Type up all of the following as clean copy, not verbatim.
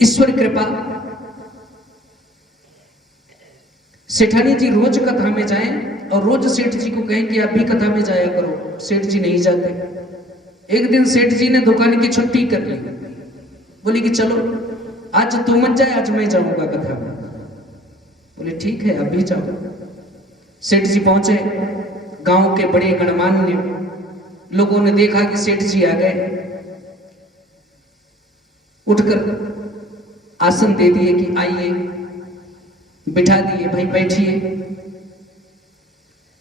ईश्वर कृपा। सेठानी जी रोज कथा में जाएं और रोज सेठ जी को कहें कि आप भी कथा में जाया करो। सेठ जी नहीं जाते। एक दिन सेठ जी ने दुकान की छुट्टी कर ली, बोली कि चलो आज तू मत जाए, आज मैं जाऊंगा कथा में। बोले ठीक है, आप भी जाओ। सेठ जी पहुंचे। गांव के बड़े गणमान्य लोगों ने देखा कि सेठ जी आ गए, उठकर आसन दे दिए कि आइए, बिठा दिए, भाई बैठिए।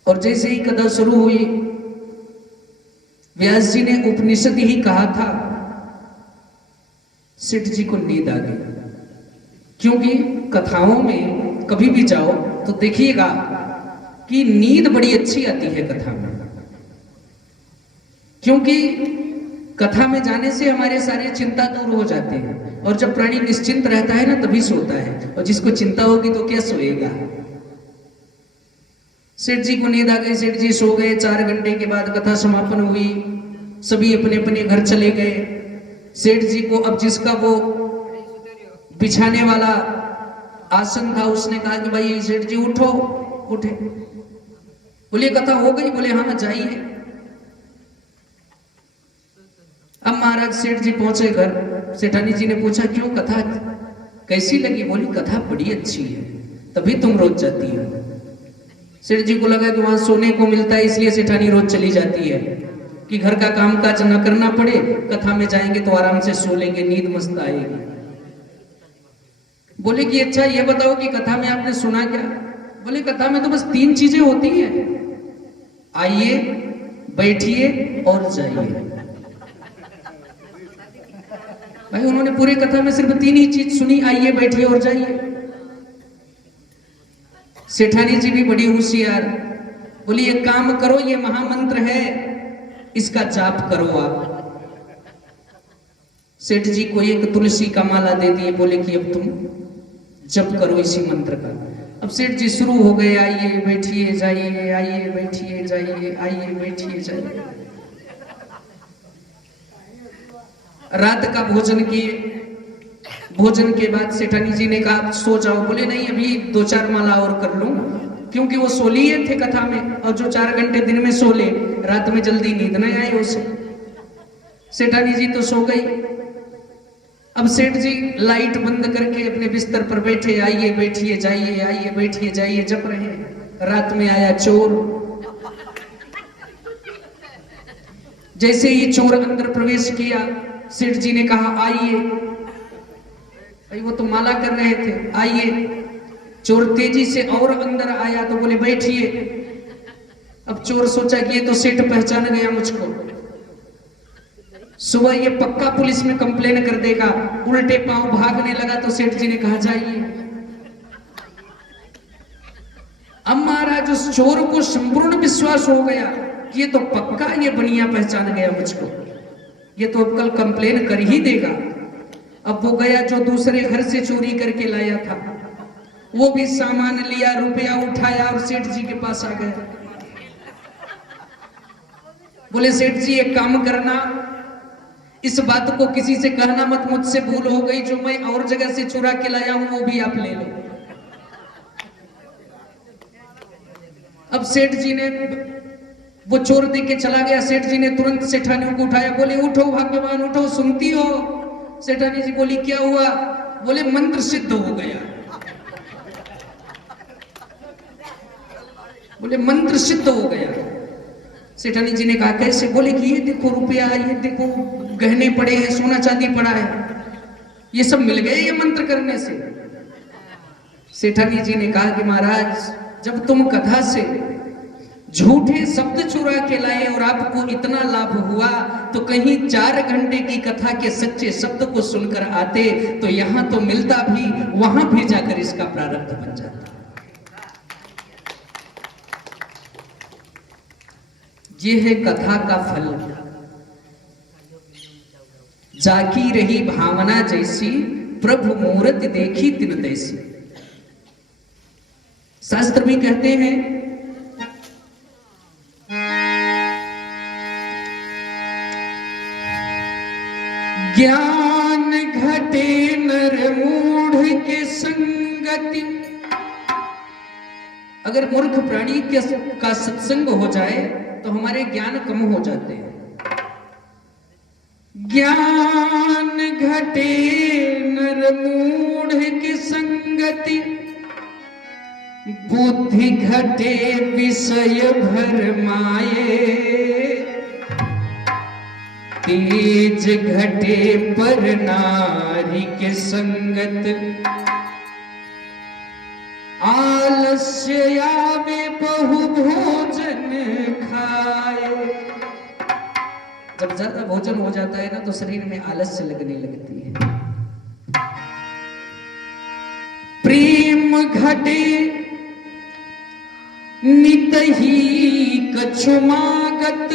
और जैसे ही कथा शुरू हुई, व्यास जी ने उपनिषद ही कहा था, सेठ जी को नींद आ गई। क्योंकि कथाओं में कभी भी जाओ तो देखिएगा कि नींद बड़ी अच्छी आती है कथा में। क्योंकि कथा में जाने से हमारे सारे चिंता दूर हो जाते हैं, और जब प्राणी निश्चिंत रहता है ना तभी सोता है, और जिसको चिंता होगी तो क्या सोएगा। सेठ जी को नींद आ गई, सेठ जी सो गए। 4 घंटे के बाद कथा समापन हुई, सभी अपने अपने घर चले गए। सेठ जी को अब जिसका वो बिछाने वाला आसन था, उसने कहा कि भाई सेठ जी उठो। उठे। बोले कथा हो गई? बोले हाँ जाइए। अब महाराज सेठ जी पहुंचे घर। सेठानी जी ने पूछा क्यों, कथा कैसी लगी? बोली कथा बड़ी अच्छी है, तभी तुम रोज जाती हो। सेठ जी को लगा कि वहां सोने को मिलता है, इसलिए सेठानी रोज चली जाती है कि घर का काम काज न करना पड़े, कथा में जाएंगे तो आराम से सो लेंगे, नींद मस्त आएगी। बोले कि अच्छा ये बताओ कि कथा में आपने सुना क्या? बोले कथा में तो बस 3 चीजें होती हैं, आइए, बैठिए और जाइए। भाई उन्होंने पूरे कथा में सिर्फ 3 ही चीज सुनी, आइए, बैठिए और जाइए। सेठानी जी भी बड़ी होशियार, बोली एक काम करो, ये महामंत्र है, इसका जाप करो आप। सेठ जी को एक तुलसी का माला दे दिए, बोले कि अब तुम जप करो इसी मंत्र का। अब सेठ जी शुरू हो गए, आइए बैठिए जाइए, आइए बैठिए जाइए, आइए बैठिए जाइए। रात का भोजन किए। भोजन के बाद सेठानी जी ने कहा सो जाओ। बोले नहीं, अभी 2-4 माला और कर लूं, क्योंकि वो सो लिए थे कथा में, और जो 4 घंटे दिन में सो ले, रात में जल्दी नींद नहीं आई उसे। सेठानी जी तो सो गई। अब सेठ जी लाइट बंद करके अपने बिस्तर पर बैठे, आइए बैठिए जाइए, आइए बैठिए जाइए जप रहे। रात में आया चोर। जैसे ही चोर अंदर प्रवेश किया, सेठ जी ने कहा आइए। भाई वो तो माला कर रहे थे, आइए। चोर तेजी से और अंदर आया तो बोले बैठिए। अब चोर सोचा कि ये तो सेठ पहचान गया मुझको, सुबह ये पक्का पुलिस में कंप्लेन कर देगा। उल्टे पांव भागने लगा तो सेठ जी ने कहा जाइए। अब महाराज उस चोर को संपूर्ण विश्वास हो गया कि ये तो पक्का ये बनिया पहचान गया मुझको, ये तो अब कल कंप्लेन कर ही देगा। अब वो गया जो दूसरे घर से चोरी करके लाया था, वो भी सामान लिया, रुपया उठाया और सेठ जी के पास आ गया। बोले सेठ जी एक काम करना, इस बात को किसी से कहना मत, मुझसे भूल हो गई, जो मैं और जगह से चुरा के लाया हूं वो भी आप ले लो। अब सेठ जी ने, वो चोर देख के चला गया, सेठ जी ने तुरंत सेठानी को उठाया, बोले उठो भाग्यवान उठो, सुनती हो? सेठानी जी बोली क्या हुआ? बोले मंत्र सिद्ध हो गया। बोले मंत्र सिद्ध हो गया। सेठानी जी ने कहा कैसे? बोले कि ये देखो रुपया, ये देखो गहने पड़े हैं, सोना चांदी पड़ा है, ये सब मिल गए ये मंत्र करने से। सेठानी जी ने कहा कि महाराज जब तुम कथा से झूठे शब्द चुरा के लाए और आपको इतना लाभ हुआ, तो कहीं 4 घंटे की कथा के सच्चे शब्द को सुनकर आते तो यहां तो मिलता भी, वहां भी जाकर इसका प्रारब्ध बन जाता। ये है कथा का फल। जाकी रही भावना जैसी, प्रभु मूरत देखी तिन तैसी। शास्त्र भी कहते हैं ज्ञान घर घटे नर मूढ़ के संगति। अगर मूर्ख प्राणी का सत्संग हो जाए तो हमारे ज्ञान कम हो जाते हैं। ज्ञान घटे नर मूढ़ की संगति, बुद्धि घटे विषय भरमाए। तेज घटे पर नारी के संगत, आलस्य आवे बहु भोजन खाए। जब ज्यादा भोजन हो जाता है ना तो शरीर में आलस्य लगने लगती है। प्रेम घटे नित ही कछु मागत।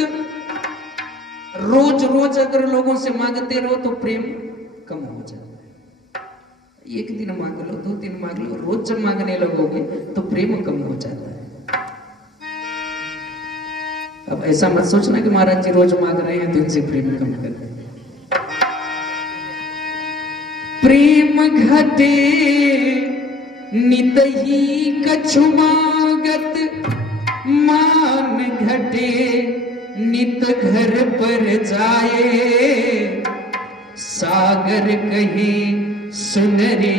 रोज रोज अगर लोगों से मांगते रहो तो प्रेम कम हो जाता है। एक दिन मांग लो, 2 दिन मांग लो, रोज जब मांगने लगोगे तो प्रेम कम हो जाता है। अब ऐसा मत सोचना कि महाराज जी रोज मांग रहे हैं तो इनसे प्रेम कम कर रहे हैं। प्रेम घटे नित ही कछु मागत, मान घटे नित घर पर जाए। सागर कहे सुन रे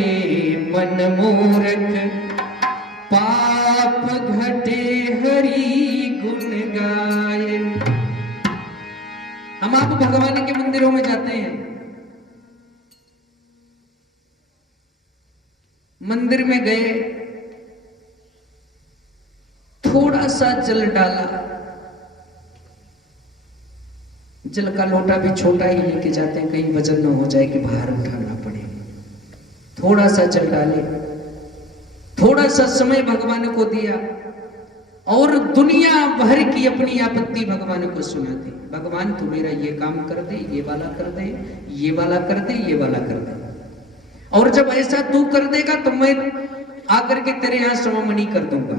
मन मूर्ख, पाप घटे हरि गुण गाए। हम आप भगवान के मंदिरों में जाते हैं, मंदिर में गए, थोड़ा सा जल डाला, जल का लोटा भी छोटा ही लेके जाते हैं, कहीं वजन न हो जाए कि बाहर उठाना पड़े। थोड़ा सा जल डाले, थोड़ा सा समय भगवान को दिया और दुनिया भर की अपनी आपत्ति भगवान को सुना दी। भगवान तू मेरा ये काम कर दे, ये वाला कर दे, ये वाला कर दे, ये वाला कर दे। और जब ऐसा तू कर देगा तो मैं आकर के तेरे यहां सममणि कर दूंगा।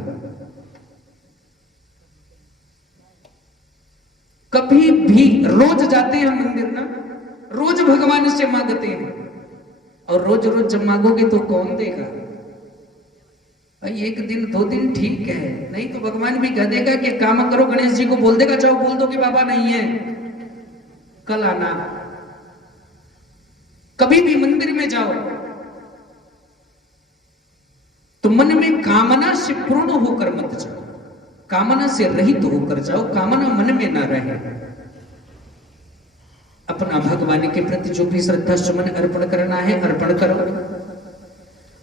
कभी भी रोज जाते हैं मंदिर ना, रोज भगवान से मांगते हैं, और रोज रोज जब मांगोगे तो कौन देगा भाई? 1 दिन 2 दिन ठीक है, नहीं तो भगवान भी कह देगा कि काम करो। गणेश जी को बोल देगा, जाओ बोल दो कि बाबा नहीं है, कल आना। कभी भी मंदिर में जाओ तो मन में कामना से पूर्ण होकर मत जाओ, कामना से रहित होकर जाओ। कामना मन में ना रहे। अपना भगवान के प्रति जो भी श्रद्धा सुमन अर्पण करना है अर्पण करो।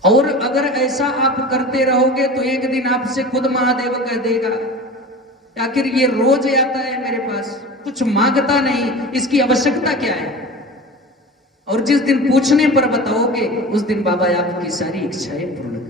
और अगर ऐसा आप करते रहोगे तो एक दिन आपसे खुद महादेव कह देगा, आखिर ये रोज आता है मेरे पास, कुछ मांगता नहीं, इसकी आवश्यकता क्या है? और जिस दिन पूछने पर बताओगे उस दिन बाबा आपकी सारी इच्छाएं पूर्ण